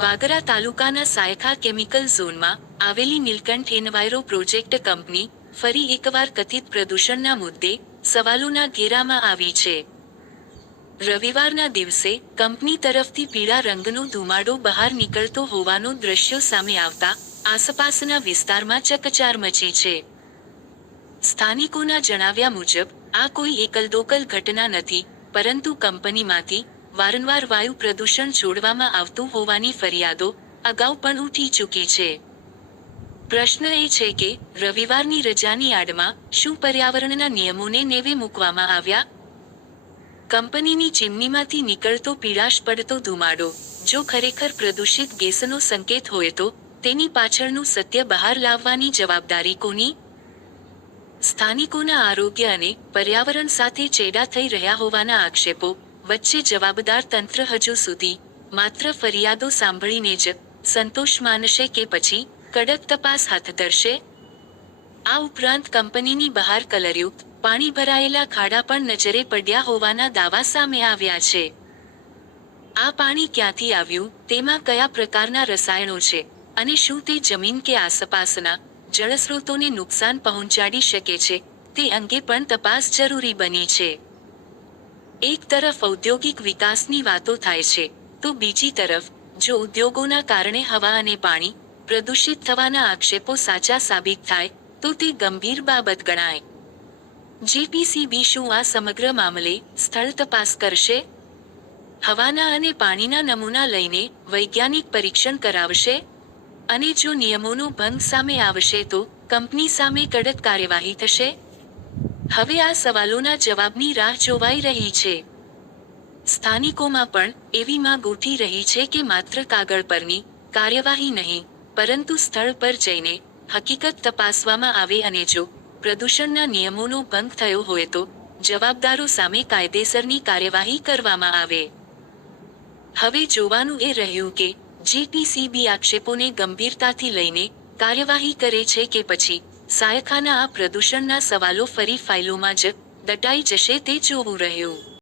વાગરા તાલુકાના સાયખા કેમિકલ ઝોનમાં આવેલી નીલકંઠ એન્વાયરો પ્રોજેક્ટ કંપની ફરી એકવાર કથિત પ્રદૂષણના મુદ્દે સવાલોના ઘેરામાં આવી છે. રવિવારના દિવસે કંપની તરફથી પીળા રંગનો ધુમાડો બહાર નીકળતો હોવાનું દ્રશ્યો સામે આવતા આસપાસના વિસ્તારમાં ચકચાર મચી છે. સ્થાનિકોના જણાવ્યા મુજબ આ કોઈ એકલદોકલ ઘટના નથી, પરંતુ કંપનીમાંથી વારંવાર વાયુ પ્રદૂષણ છોડવામાં આવતું હોવાની ફરિયાદો અગાઉ પણ ઉઠી ચૂકી છે. પ્રશ્ન એ છે કે રવિવારની રજાની આડમાં શું પર્યાવરણના નિયમોને નેવે મૂકવામાં આવ્યા? કંપનીની ચીમનીમાંથી નીકળતો પીળાશ પડતો ધુમાડો જો ખરેખર પ્રદૂષિત ગેસનો સંકેત હોય તો તેની પાછળનું સત્ય બહાર લાવવાની જવાબદારી કોની? સ્થાનિકોના આરોગ્ય અને પર્યાવરણ સાથે ચેડા થઈ રહ્યા હોવાના આક્ષેપો વચ્ચે જવાબદાર તંત્ર હજુ સુધી માત્ર ફરિયાદો સાંભળીને જ સંતોષ માનશે કે પછી કડક તપાસ હાથ ધરશે? આ ઉપરાંત કંપનીની બહાર કલરયુક્ત પાણી ભરાયેલા ખાડા પણ નજરે પડ્યા હોવાના દાવા સામે આવ્યા છે. આ પાણી ક્યાંથી આવ્યું, તેમાં કયા પ્રકારના રસાયણો છે અને શું તે જમીન કે આસપાસના જળસ્રોતોને નુકસાન પહોંચાડી શકે છે, તે અંગે પણ તપાસ જરૂરી બની છે. એક તરફ ઔદ્યોગિક વિકાસની વાતો થાય છે, તો બીજી તરફ જો ઉદ્યોગોના કારણે હવા અને પાણી પ્રદૂષિત થવાના આક્ષેપો સાચા સાબિત થાય તો તે ગંભીર બાબત ગણાય. જીપીસીબી શું આ સમગ્ર મામલે સ્થળ તપાસ કરશે? હવાના અને પાણીના નમૂના લઈને વૈજ્ઞાનિક પરીક્ષણ કરાવશે? અને જો નિયમોનો ભંગ સામે આવશે તો કંપની સામે કડક કાર્યવાહી થશે? હવે આ સવાલોના જવાબની રાહ જોવાઈ રહી છે. સ્થાનિકોમાં પણ એવી માંગ ઉઠી રહી છે કે માત્ર કાગળ પરની કાર્યવાહી નહીં, પરંતુ સ્થળ પર જઈને હકીકત તપાસવામાં આવે અને જો પ્રદૂષણના નિયમોનો ભંગ થયો હોય તો જવાબદારો સામે કાયદેસરની કાર્યવાહી કરવામાં આવે. હવે જોવાનું એ રહ્યું કે જીપીસીબી આક્ષેપોને ગંભીરતાથી લઈને કાર્યવાહી કરે છે કે પછી સાયખાના આ પ્રદૂષણના સવાલો ફરી ફાઇલોમાં જ દટાઈ જશે તે જોવું રહ્યું.